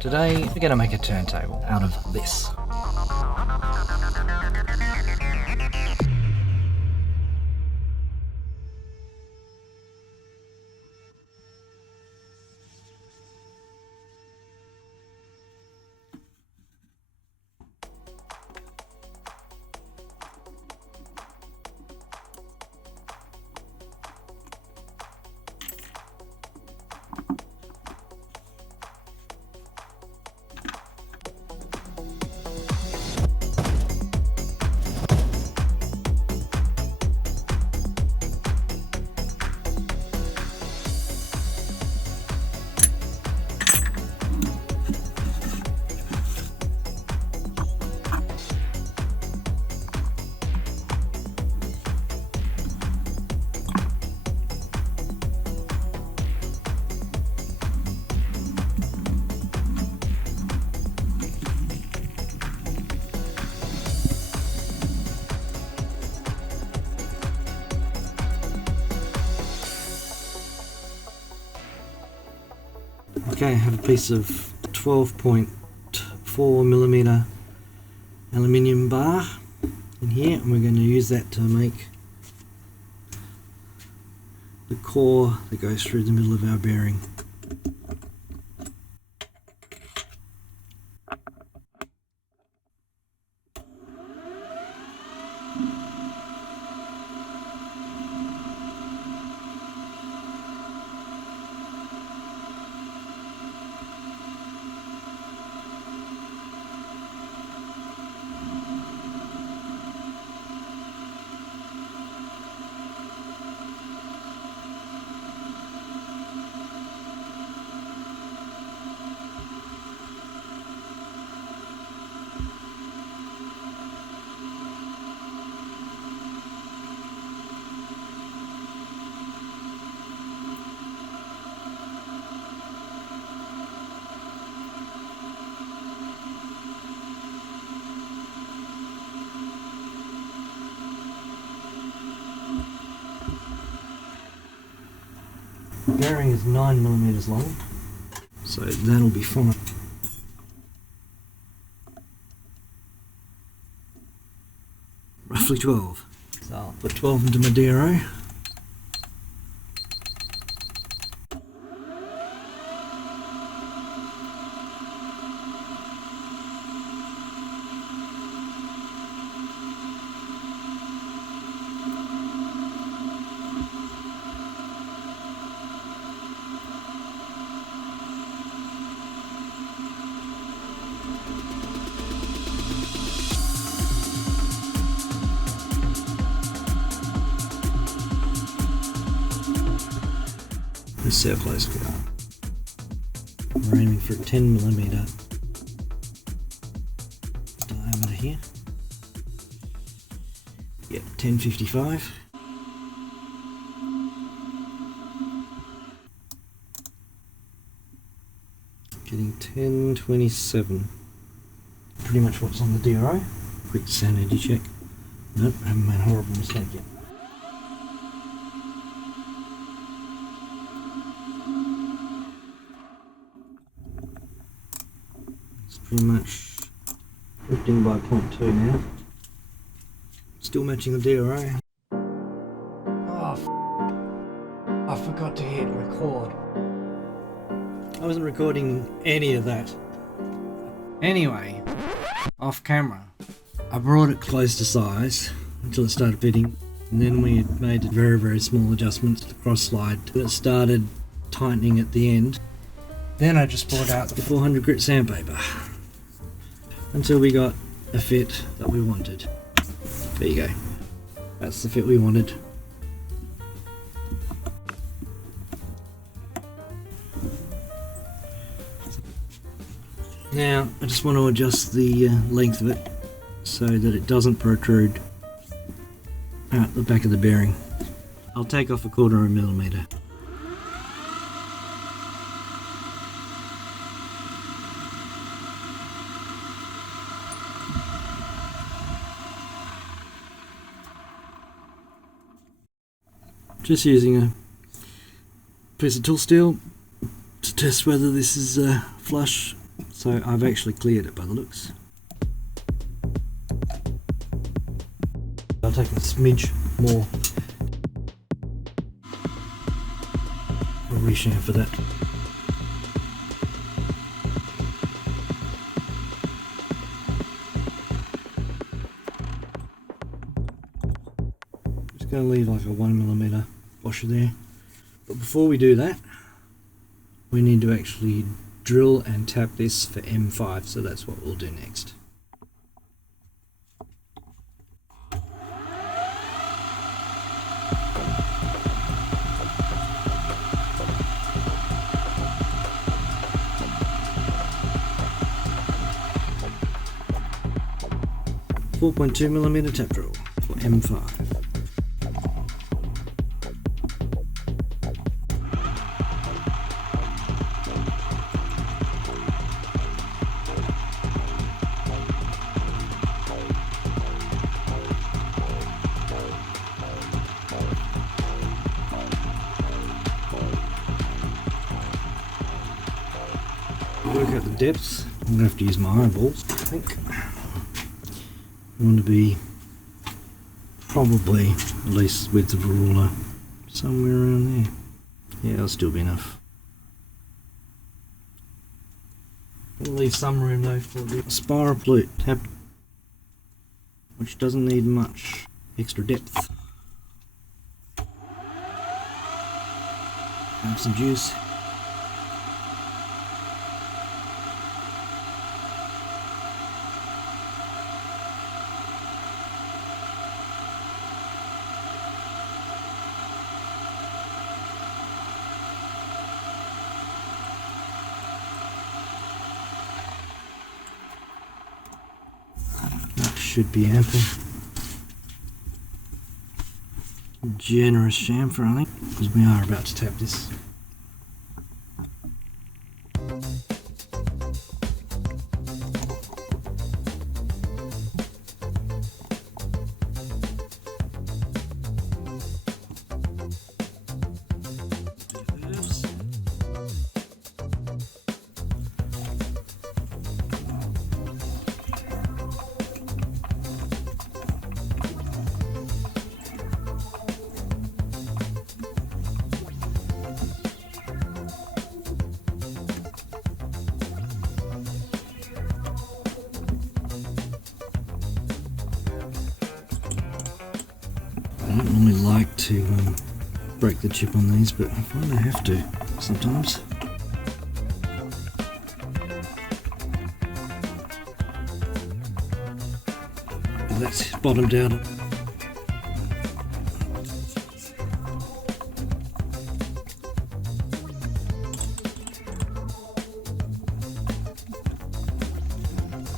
Today we're going to make a turntable out of this. Okay, I have a piece of 12.4mm aluminium bar in here, and we're going to use that to make the core that goes through the middle of our bearing. The bearing is 9mm long, so that'll be fine. Roughly 12. So I'll put 12 into my DRO. Let's see how close we are. We're aiming for a 10mm diameter here. Yep, 1055. Getting 1027. Pretty much what's on the DRO. Quick sanity check. Nope, I haven't made a horrible mistake yet. Pretty much drifting by 0.2 now. Still matching the DRO. Oh, I forgot to hit record. I wasn't recording any of that. Anyway, off camera, I brought it close to size until it started fitting, and then we had made very, very small adjustments to the cross slide. It started tightening at the end. Then I just brought out the 400 grit sandpaper until we got a fit that we wanted. There you go. That's the fit we wanted. Now I just want to adjust the length of it so that it doesn't protrude out the back of the bearing. I'll take off 1/4 mm. Just using a piece of tool steel to test whether this is flush So I've actually cleared it by the looks. I'll take a smidge more. I'll re-chamfer that. Just going to leave like a 1mm washer there. But before we do that, we need to actually drill and tap this for M5, so that's what we'll do next. .2mm tap drill for M5. Work out the depths. I'm going to have to use my eyeballs, I think. I want to be probably at least width of a ruler, somewhere around there. Yeah, that'll still be enough. We'll leave some room though for the spiral plate tap, which doesn't need much extra depth. Have some juice. Should be ample. Generous chamfer, I think, because we are about to tap this. I don't normally like to break the chip on these, but I find I have to sometimes. And that's bottomed out.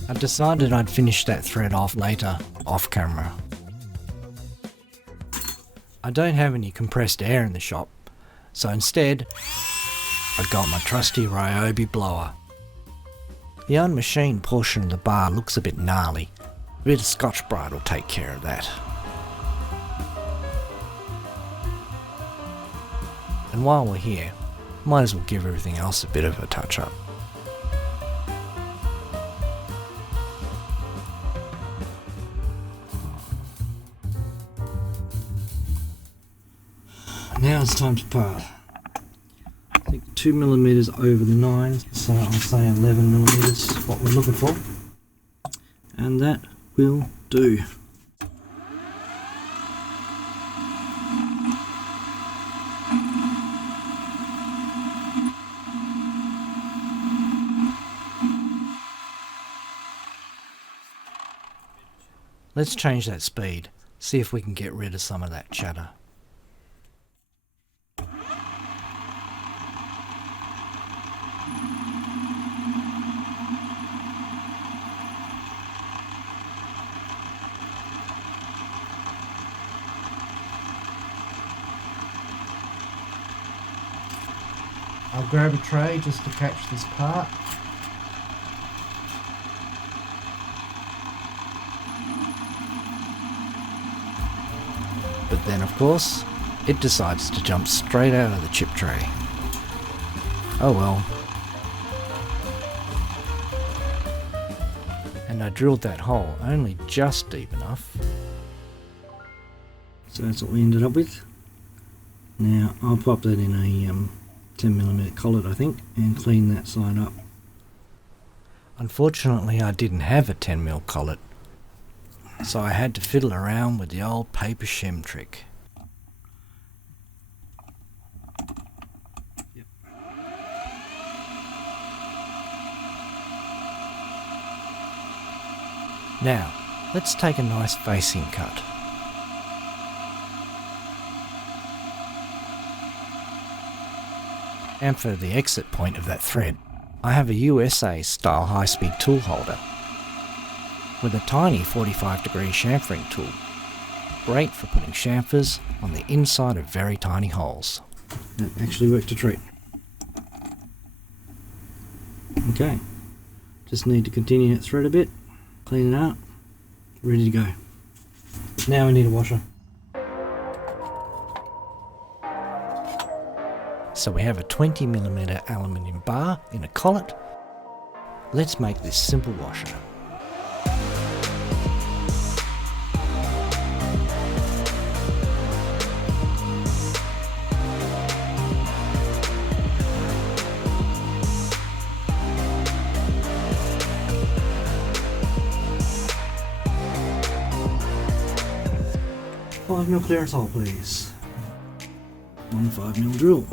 I decided I'd finish that thread off later, off camera. I don't have any compressed air in the shop, so instead I got my trusty Ryobi blower. The unmachined portion of the bar looks a bit gnarly. A bit of Scotch Brite will take care of that. And while we're here, might as well give everything else a bit of a touch up. Now it's time to part. I think 2mm over the 9, so I'll say 11mm is what we're looking for. And that will do. Let's change that speed, see if we can get rid of some of that chatter. I'll grab a tray just to catch this part. But then, of course, it decides to jump straight out of the chip tray. Oh well. and I drilled that hole only just deep enough. So that's what we ended up with. Now I'll pop that in a 10mm collet, I think, and clean that side up. Unfortunately, I didn't have a 10mm collet, so I had to fiddle around with the old paper shim trick. Yep. Now, let's take a nice facing cut. And for the exit point of that thread, I have a USA style high-speed tool holder with a tiny 45-degree chamfering tool. Great for putting chamfers on the inside of very tiny holes. That actually worked a treat. Okay, just need to continue that thread a bit, clean it up, ready to go. Now we need a washer. So we have a 20mm aluminium bar in a collet. Let's make this simple washer. Five mil clearance hole, please. 1 5mm drill.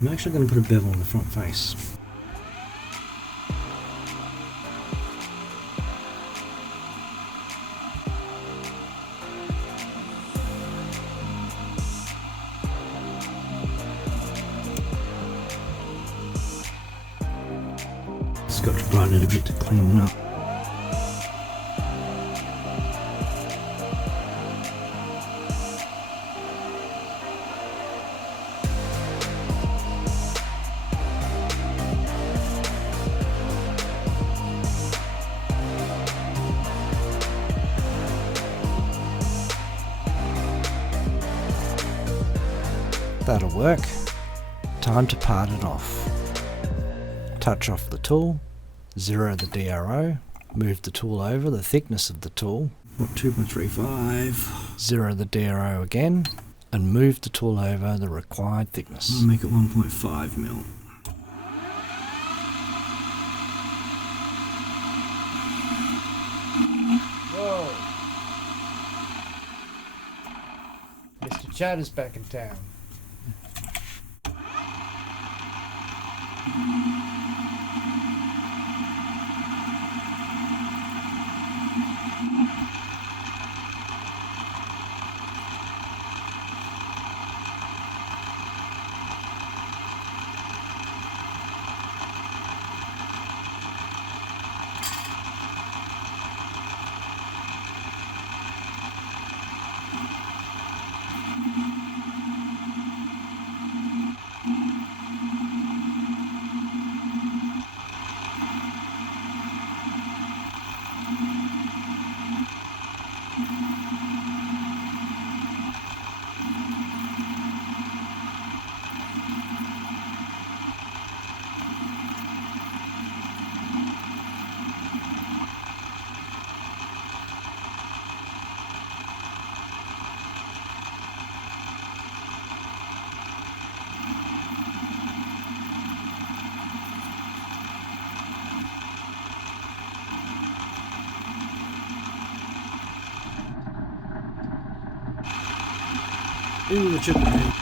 I'm actually going to put a bevel on the front face. Scotch brite it a bit to clean it up. That'll work. Time to part it off. Touch off the tool, zero the DRO, move the tool over the thickness of the tool, 2.35. Zero the DRO again, and move the tool over the required thickness. I'll make it 1.5mm. Whoa! Mr. Chatter's back in town. Ooh, the chip paint.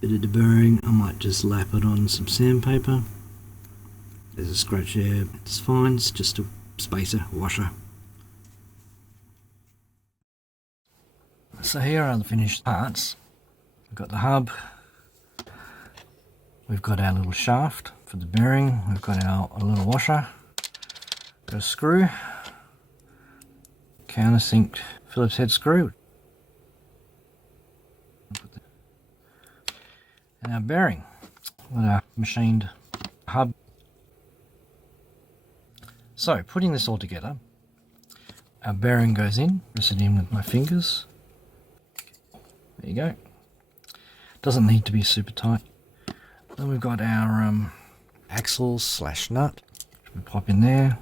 Bit of deburring. I might just lap it on some sandpaper. There's a scratch there. It's fine. It's just a spacer, washer. So here are the finished parts. We've got the hub, we've got our little shaft for the bearing, we've got our little washer, got a screw, countersinked Phillips head screw, and our bearing with our machined hub. So putting this all together, our bearing goes in, press it in with my fingers. There you go. Doesn't need to be super tight. Then we've got our axles slash nut, which we pop in there,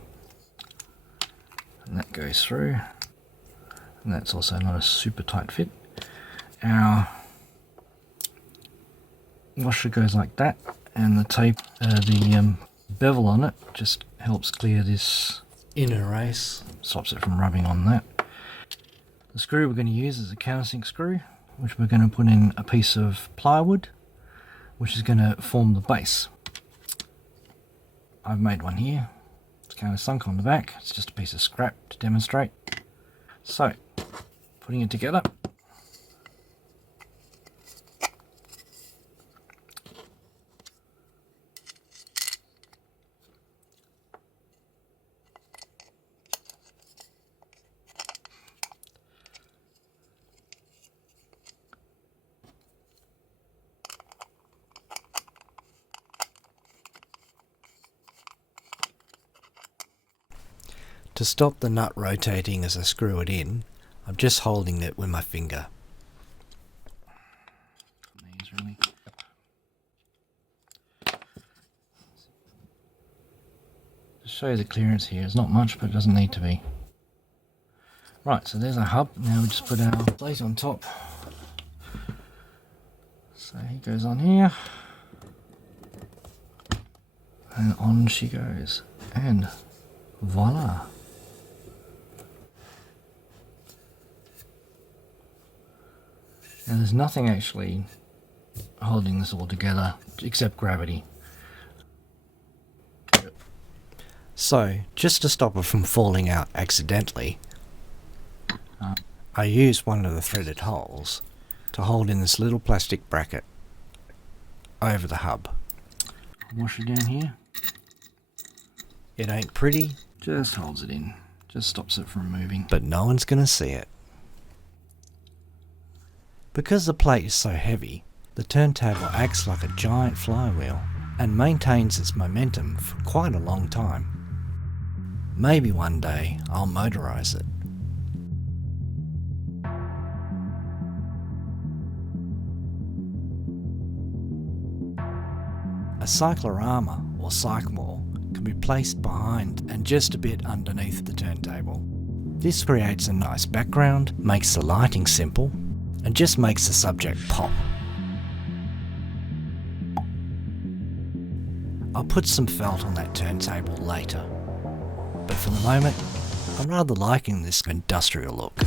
and that goes through. And that's also not a super tight fit. Our washer goes like that, and the tape, the bevel on it just helps clear this inner race, stops it from rubbing on that. The screw we're going to use is a countersink screw, which we're going to put in a piece of plywood, which is going to form the base. I've made one here. It's countersunk on the back. It's just a piece of scrap to demonstrate. So, putting it together. To stop the nut rotating as I screw it in, I'm just holding it with my finger. To show you the clearance here, it's not much, but it doesn't need to be. Right, so there's our hub. Now we just put our plate on top. So he goes on here. And on she goes. And voila! Now there's nothing actually holding this all together except gravity. So, just to stop it from falling out accidentally, I use one of the threaded holes to hold in this little plastic bracket over the hub. Washer down here. It ain't pretty, just holds it in, just stops it from moving. But no one's gonna see it. Because the plate is so heavy, the turntable acts like a giant flywheel and maintains its momentum for quite a long time. Maybe one day I'll motorize it. A cyclorama or cyclewall can be placed behind and just a bit underneath the turntable. This creates a nice background, makes the lighting simple, and just makes the subject pop. I'll put some felt on that turntable later, but for the moment, I'm rather liking this industrial look.